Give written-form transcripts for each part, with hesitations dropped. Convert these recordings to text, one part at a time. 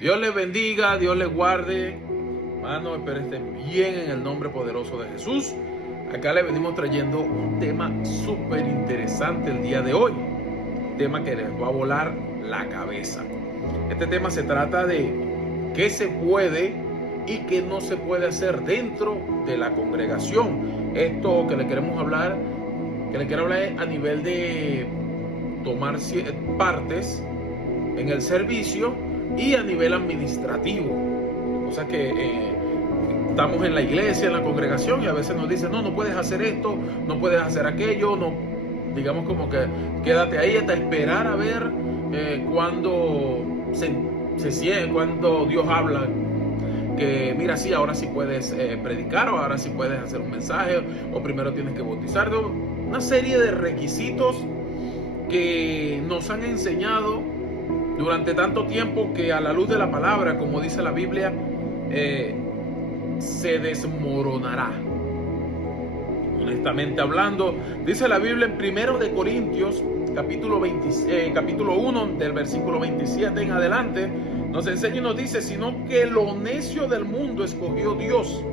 Dios les bendiga, Dios les guarde. Hermano, espero estén bien en el nombre poderoso de Jesús. Acá les venimos trayendo un tema súper interesante el día de hoy. Un tema que les va a volar la cabeza. Este tema se trata de qué se puede y qué no se puede hacer dentro de la congregación. Esto que le queremos hablar, que le quiero hablar es a nivel de tomar partes en el servicio y a nivel administrativo. O sea que estamos en la iglesia, en la congregación, y a veces nos dicen, no puedes hacer esto, no puedes hacer aquello, no, digamos como que quédate ahí hasta esperar a ver cuando cuando Dios habla, que mira, sí, ahora sí puedes predicar, o ahora sí puedes hacer un mensaje, o primero tienes que bautizar. Una serie de requisitos que nos han enseñado durante tanto tiempo, que a la luz de la palabra, como dice la Biblia, se desmoronará. Honestamente hablando, dice la Biblia en 1 de Corintios, capítulo 1, del versículo 27 en adelante, nos enseña y nos dice: sino que lo necio del mundo escogió Dios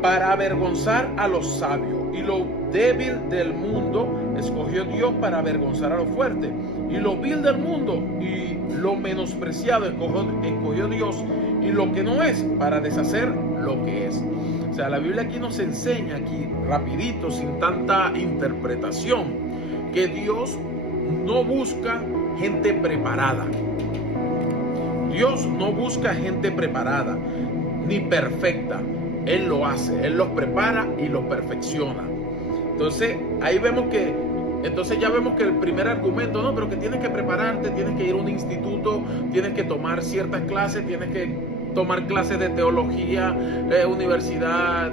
para avergonzar a los sabios, y lo débil del mundo escogió Dios para avergonzar a los fuertes, y lo vil del mundo y lo menospreciado escogió Dios, y lo que no es, para deshacer lo que es. O sea, la Biblia aquí nos enseña, aquí rapidito, sin tanta interpretación, que Dios no busca gente preparada. Dios no busca gente preparada ni perfecta. Él lo hace, Él los prepara y los perfecciona. Entonces, ahí vemos que, ya vemos que el primer argumento, no, pero que tienes que prepararte, tienes que ir a un instituto, tienes que tomar ciertas clases, tienes que tomar clases de teología, universidad,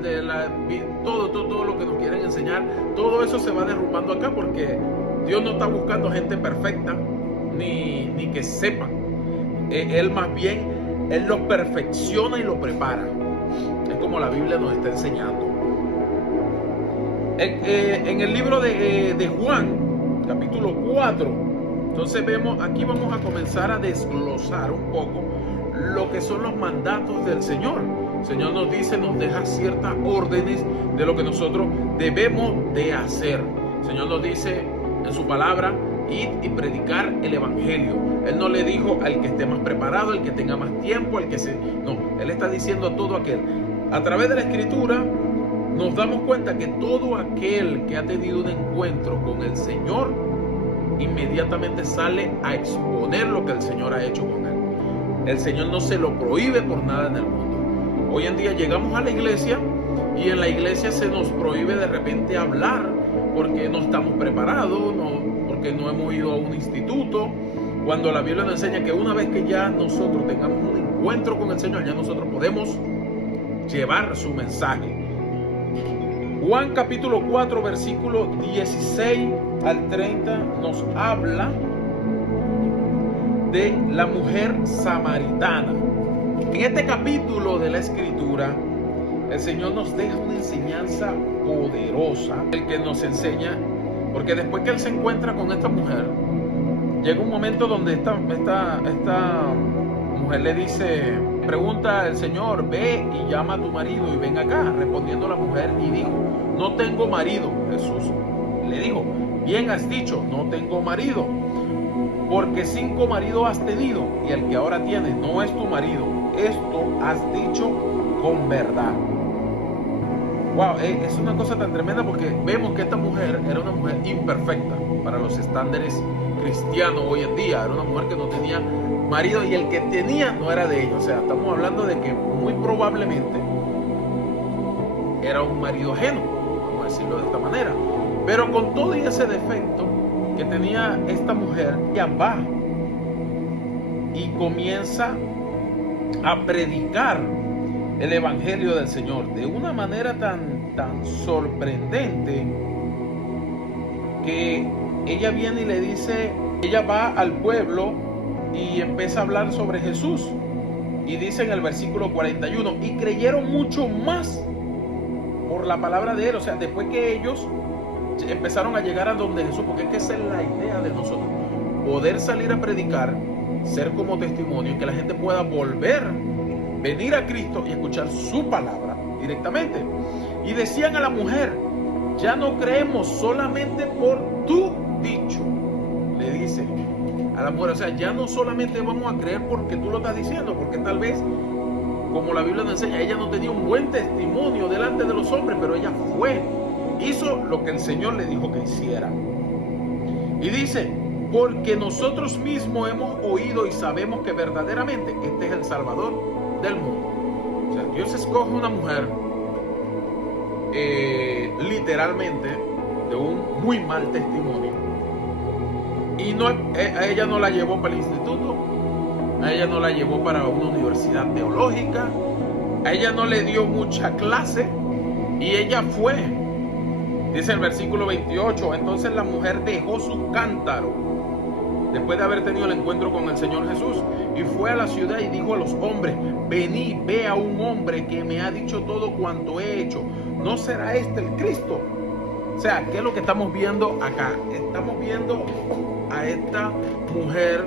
todo lo que nos quieren enseñar. Todo eso se va derrumbando acá, porque Dios no está buscando gente perfecta, ni que sepan. Él más bien, Él los perfecciona y los prepara. Es como la Biblia nos está enseñando. En el libro de Juan, capítulo 4, entonces aquí vamos a comenzar a desglosar un poco lo que son los mandatos del Señor. El Señor nos dice, nos deja ciertas órdenes de lo que nosotros debemos de hacer. El Señor nos dice en su palabra: id y predicar el evangelio. Él no le dijo al que esté más preparado, al que tenga más tiempo, no, Él está diciendo a todo aquel. A través de la escritura nos damos cuenta que todo aquel que ha tenido un encuentro con el Señor inmediatamente sale a exponer lo que el Señor ha hecho con él. El Señor no se lo prohíbe por nada en el mundo. Hoy en día llegamos a la iglesia y en la iglesia se nos prohíbe de repente hablar porque no estamos preparados, porque no hemos ido a un instituto, cuando la Biblia nos enseña que una vez que ya nosotros tengamos un encuentro con el Señor, ya nosotros podemos llevar su mensaje. Juan capítulo 4, versículo 16 al 30 nos habla de la mujer samaritana. En este capítulo de la escritura, el Señor nos deja una enseñanza poderosa, el que nos enseña, porque después que Él se encuentra con esta mujer, llega un momento donde esta mujer le dice, pregunta el Señor: ve y llama a tu marido y ven acá. Respondiendo la mujer y dijo: no tengo marido. Jesús le dijo: bien has dicho, no tengo marido, porque 5 maridos has tenido, y el que ahora tienes no es tu marido. Esto has dicho con verdad. Wow, es una cosa tan tremenda, porque vemos que esta mujer era una mujer imperfecta para los estándares cristianos hoy en día. Era una mujer que no tenía marido, y el que tenía no era de ella. O sea, estamos hablando de que muy probablemente era un marido ajeno, vamos a decirlo de esta manera. Pero con todo ese defecto que tenía esta mujer, ella va y comienza a predicar el evangelio del Señor de una manera tan sorprendente, que ella viene y le dice, ella va al pueblo y empieza a hablar sobre Jesús, y dice en el versículo 41: y creyeron mucho más por la palabra de él. O sea, después que ellos empezaron a llegar a donde Jesús, porque es que esa es la idea de nosotros, poder salir a predicar ser como testimonio y que la gente pueda venir a Cristo y escuchar su palabra directamente. Y decían a la mujer: ya no creemos solamente por tu dicho. Le dice a la mujer, o sea, ya no solamente vamos a creer porque tú lo estás diciendo, porque tal vez, como la Biblia nos enseña, ella no tenía un buen testimonio delante de los hombres, pero ella hizo lo que el Señor le dijo que hiciera. Y dice: porque nosotros mismos hemos oído y sabemos que verdaderamente este es el Salvador del mundo. O sea, Dios escoge una mujer literalmente de un muy mal testimonio, y a ella no la llevó para el instituto, a ella no la llevó para una universidad teológica, a ella no le dio mucha clase, y ella fue. Dice el versículo 28: entonces la mujer dejó su cántaro después de haber tenido el encuentro con el Señor Jesús, y fue a la ciudad y dijo a los hombres: venid, ve a un hombre que me ha dicho todo cuanto he hecho. ¿No será este el Cristo? O sea, ¿qué es lo que estamos viendo acá? Estamos viendo a esta mujer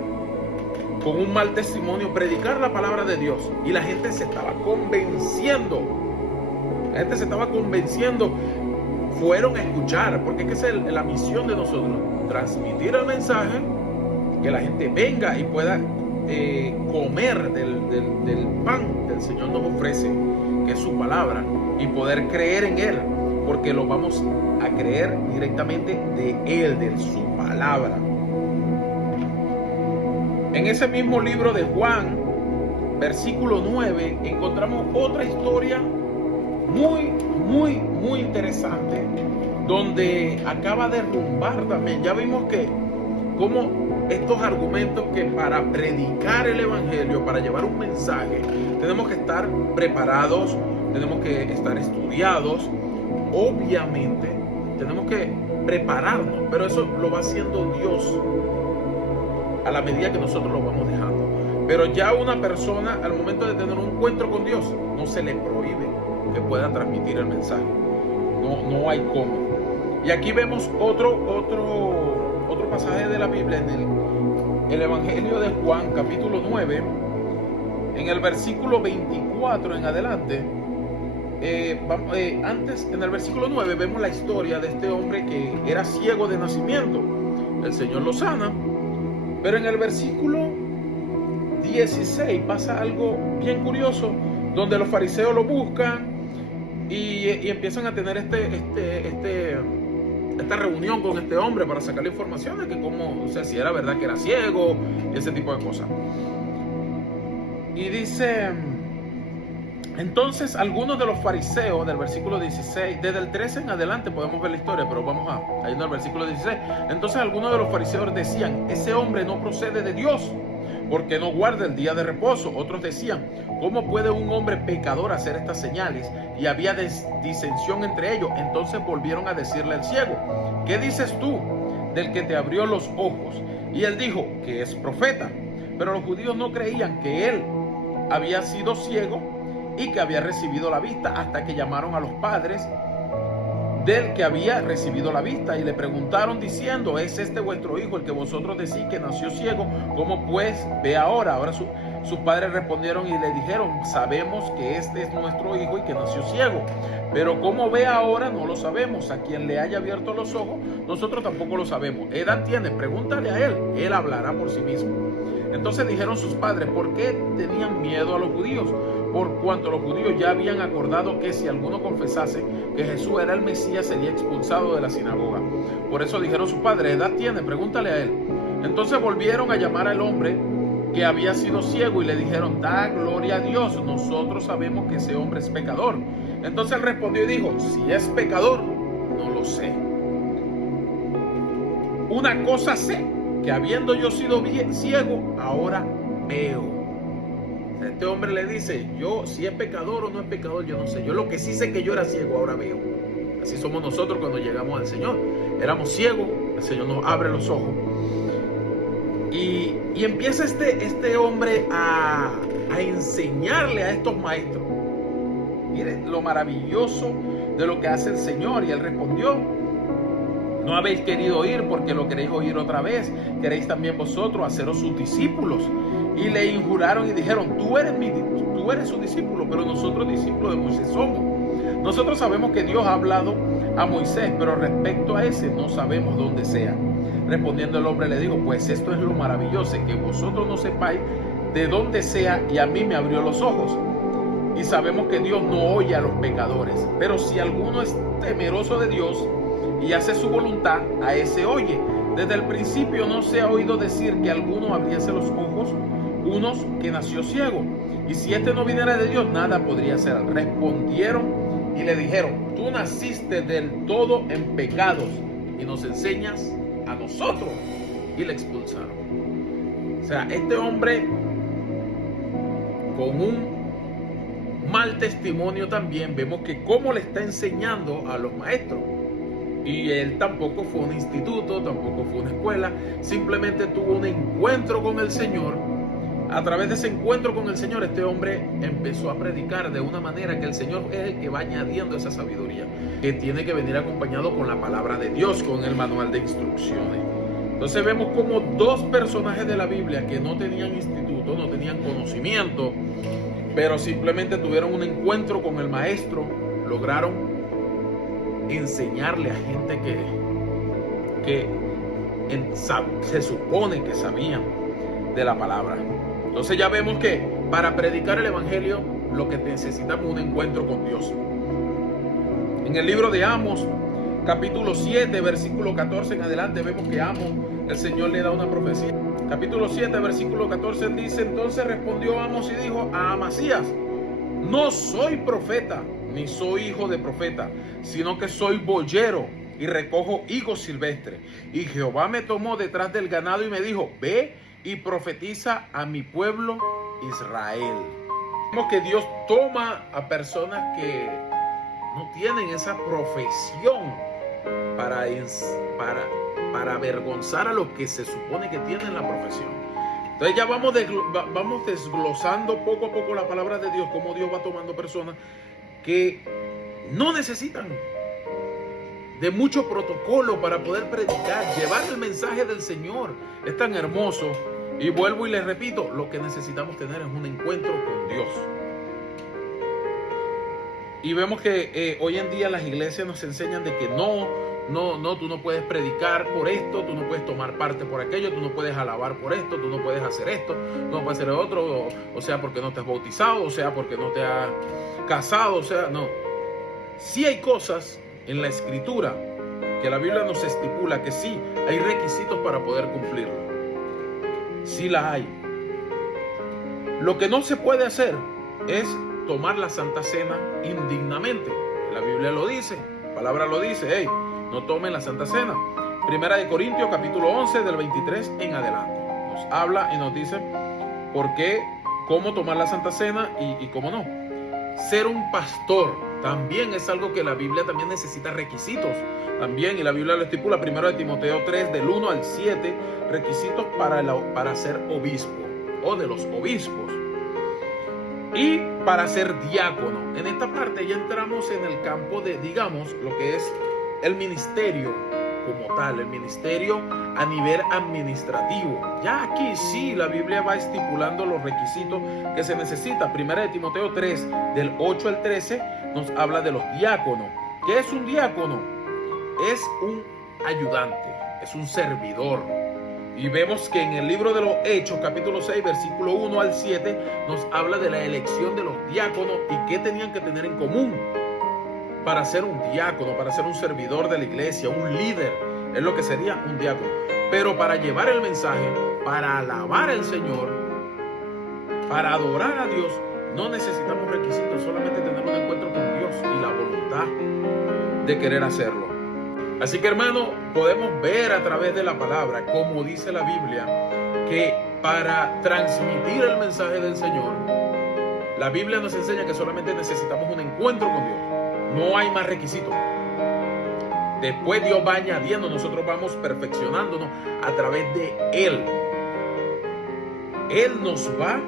con un mal testimonio predicar la palabra de Dios, y la gente se estaba convenciendo. La gente se estaba convenciendo. Fueron a escuchar, porque es que es la misión de nosotros: transmitir el mensaje, que la gente venga y pueda comer del pan que el Señor nos ofrece, que es su palabra, y poder creer en Él, porque lo vamos a creer directamente de Él, de su palabra. En ese mismo libro de Juan, versículo 9, encontramos otra historia muy interesante, donde acaba de derrumbar también. Ya vimos que como estos argumentos, que para predicar el evangelio, para llevar un mensaje, tenemos que estar preparados, tenemos que estar estudiados, obviamente tenemos que prepararnos, pero eso lo va haciendo Dios a la medida que nosotros lo vamos dejando. Pero ya una persona, al momento de tener un encuentro con Dios, no se le prohíbe que pueda transmitir el mensaje. No hay cómo. Y aquí vemos otro pasaje de la Biblia en el Evangelio de Juan, capítulo 9, en el versículo 24 en adelante. Antes, en el versículo 9, vemos la historia de este hombre que era ciego de nacimiento. El Señor lo sana, pero en el versículo 16 pasa algo bien curioso, donde los fariseos lo buscan y empiezan a tener esta reunión con este hombre para sacarle información de que si era verdad que era ciego y ese tipo de cosas. Y dice: entonces algunos de los fariseos, del versículo 16, desde el 13 en adelante podemos ver la historia, pero vamos a irnos al versículo 16. Entonces algunos de los fariseos decían: ese hombre no procede de Dios, porque no guarda el día de reposo. Otros decían: ¿cómo puede un hombre pecador hacer estas señales? Y había disensión entre ellos. Entonces volvieron a decirle al ciego: ¿qué dices tú del que te abrió los ojos? Y él dijo que es profeta. Pero los judíos no creían que él había sido ciego y que había recibido la vista, hasta que llamaron a los padres del que había recibido la vista y le preguntaron diciendo: ¿es este vuestro hijo el que vosotros decís que nació ciego? ¿Cómo pues ve ahora? Ahora sus padres respondieron y le dijeron: sabemos que este es nuestro hijo y que nació ciego, pero cómo ve ahora no lo sabemos. A quien le haya abierto los ojos, nosotros tampoco lo sabemos. ¿Edad tiene? Pregúntale a él hablará por sí mismo. Entonces dijeron sus padres: ¿por qué tenían miedo a los judíos? Por cuanto los judíos ya habían acordado que si alguno confesase que Jesús era el Mesías, sería expulsado de la sinagoga. Por eso dijeron sus padres: ¿edad tiene? Pregúntale a él. Entonces volvieron a llamar al hombre que había sido ciego y le dijeron: da gloria a Dios, nosotros sabemos que ese hombre es pecador. Entonces él respondió y dijo: si es pecador, no lo sé. Una cosa sé, que habiendo yo sido ciego, ahora veo. Este hombre le dice: yo, si es pecador o no es pecador, yo no sé. Yo lo que sí sé que yo era ciego, ahora veo. Así somos nosotros cuando llegamos al Señor. Éramos ciegos, el Señor nos abre los ojos. Y empieza este hombre a enseñarle a estos maestros. Miren lo maravilloso de lo que hace el Señor. Y él respondió: No habéis querido oír porque lo queréis oír otra vez. Queréis también vosotros haceros sus discípulos. Y le injuraron y dijeron, tú eres su discípulo, pero nosotros discípulos de Moisés somos. Nosotros sabemos que Dios ha hablado a Moisés, pero respecto a ese no sabemos dónde sea. Respondiendo el hombre le dijo, pues esto es lo maravilloso, que vosotros no sepáis de dónde sea, y a mí me abrió los ojos. Y sabemos que Dios no oye a los pecadores, pero si alguno es temeroso de Dios y hace su voluntad, a ese oye. Desde el principio no se ha oído decir que alguno abriese los ojos, unos que nació ciego. Y si este no viniera de Dios, nada podría hacer. Respondieron y le dijeron, tú naciste del todo en pecados y nos enseñas a nosotros. Y le expulsaron. O sea, este hombre con un mal testimonio también, vemos que cómo le está enseñando a los maestros. Y él tampoco fue a un instituto, tampoco fue a una escuela, simplemente tuvo un encuentro con el Señor. A través de ese encuentro con el Señor, este hombre empezó a predicar de una manera que el Señor es el que va añadiendo esa sabiduría, que tiene que venir acompañado con la palabra de Dios, con el manual de instrucciones. Entonces vemos como dos personajes de la Biblia que no tenían instituto, no tenían conocimiento, pero simplemente tuvieron un encuentro con el maestro, lograron enseñarle a gente que se supone que sabían de la palabra. Entonces ya vemos que para predicar el evangelio lo que necesitamos es un encuentro con Dios. En el libro de Amos, capítulo 7, versículo 14 en adelante, vemos que Amos, el Señor le da una profecía. Capítulo 7, versículo 14 dice, entonces respondió Amos y dijo a Amasías, no soy profeta, ni soy hijo de profeta, sino que soy boyero y recojo higos silvestres. Y Jehová me tomó detrás del ganado y me dijo, ve y profetiza a mi pueblo Israel. Vemos que Dios toma a personas que no tienen esa profesión para avergonzar a los que se supone que tienen la profesión. Entonces ya vamos desglosando poco a poco la palabra de Dios, cómo Dios va tomando personas que no necesitan de mucho protocolo para poder predicar, llevar el mensaje del Señor. Es tan hermoso. Y vuelvo y les repito, lo que necesitamos tener es un encuentro con Dios. Y vemos que hoy en día las iglesias nos enseñan de que tú no puedes predicar por esto, tú no puedes tomar parte por aquello, tú no puedes alabar por esto, tú no puedes hacer esto, tú no puedes hacer otro, o sea, porque no te has bautizado, o sea, porque no te has casado, o sea, no. Sí hay cosas en la Escritura que la Biblia nos estipula que sí hay requisitos para poder cumplirlo. Sí las hay. Lo que no se puede hacer es tomar la Santa Cena indignamente. La Biblia lo dice, la palabra lo dice, hey, no tomen la Santa Cena. Primera de Corintios capítulo 11 del 23 en adelante. Nos habla y nos dice por qué, cómo tomar la Santa Cena y cómo no. Ser un pastor también es algo que la Biblia también necesita requisitos. También, y la Biblia lo estipula, 1 Timoteo 3 del 1 al 7, requisitos para ser obispo o de los obispos. Y para ser diácono. En esta parte ya entramos en el campo de, digamos, lo que es el ministerio como tal, el ministerio a nivel administrativo. Ya aquí sí la Biblia va estipulando los requisitos que se necesita. 1 Timoteo 3 del 8 al 13 nos habla de los diáconos. ¿Qué es un diácono? Es un ayudante, es un servidor. Y vemos que en el libro de los Hechos, capítulo 6, versículo 1 al 7, nos habla de la elección de los diáconos y qué tenían que tener en común para ser un diácono, para ser un servidor de la iglesia, un líder, es lo que sería un diácono. Pero para llevar el mensaje, para alabar al Señor, para adorar a Dios, no necesitamos requisitos, solamente tener un encuentro con Dios y la voluntad de querer hacerlo. Así que, hermano, podemos ver a través de la palabra, como dice la Biblia, que para transmitir el mensaje del Señor, la Biblia nos enseña que solamente necesitamos un encuentro con Dios. No hay más requisitos. Después Dios va añadiendo, nosotros vamos perfeccionándonos a través de Él. Él nos va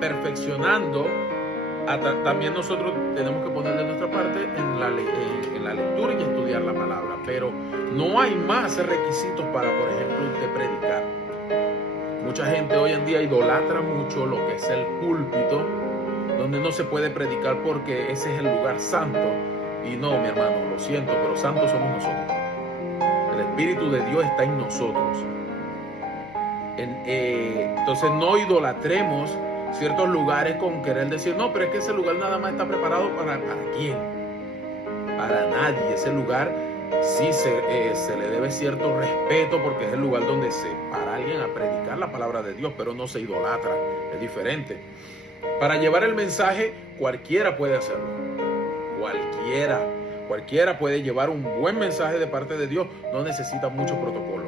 perfeccionando. También nosotros tenemos que poner de nuestra parte en la lectura y estudiar la palabra. pero no hay más requisitos para, por ejemplo, usted predicar. Mucha gente hoy en día idolatra mucho lo que es el púlpito, donde no se puede predicar porque ese es el lugar santo. Y no, mi hermano, lo siento, pero santos somos nosotros. El Espíritu de Dios está en nosotros. Entonces no idolatremos ciertos lugares con querer decir, no, pero es que ese lugar nada más está preparado ¿para quién? Para nadie. Ese lugar sí se le debe cierto respeto porque es el lugar donde se para alguien a predicar la palabra de Dios, pero no se idolatra, es diferente. Para llevar el mensaje, cualquiera puede hacerlo. Cualquiera puede llevar un buen mensaje de parte de Dios, no necesita mucho protocolo.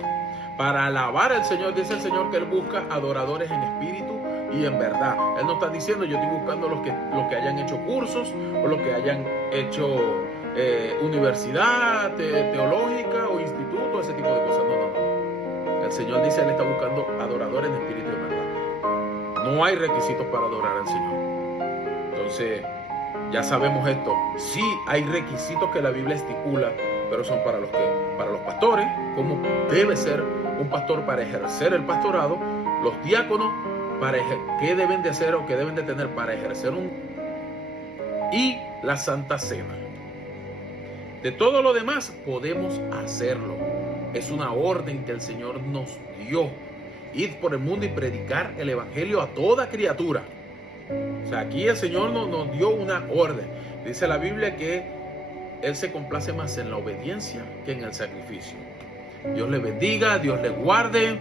Para alabar al Señor, dice el Señor que Él busca adoradores en espíritu y en verdad. Él no está diciendo yo estoy buscando los que hayan hecho cursos o los que hayan hecho universidad teológica o instituto, ese tipo de cosas. No. El Señor dice Él está buscando adoradores en espíritu y en verdad. No hay requisitos para adorar al Señor. Entonces, ya sabemos esto. Sí hay requisitos que la Biblia estipula, pero son para los pastores, como debe ser un pastor para ejercer el pastorado, los diáconos, qué deben de hacer o qué deben de tener para ejercer y la Santa Cena. De todo lo demás podemos hacerlo. Es una orden que el Señor nos dio. Ir por el mundo y predicar el Evangelio a toda criatura. O sea, aquí el Señor nos dio una orden. Dice la Biblia que Él se complace más en la obediencia que en el sacrificio. Dios le bendiga, Dios le guarde.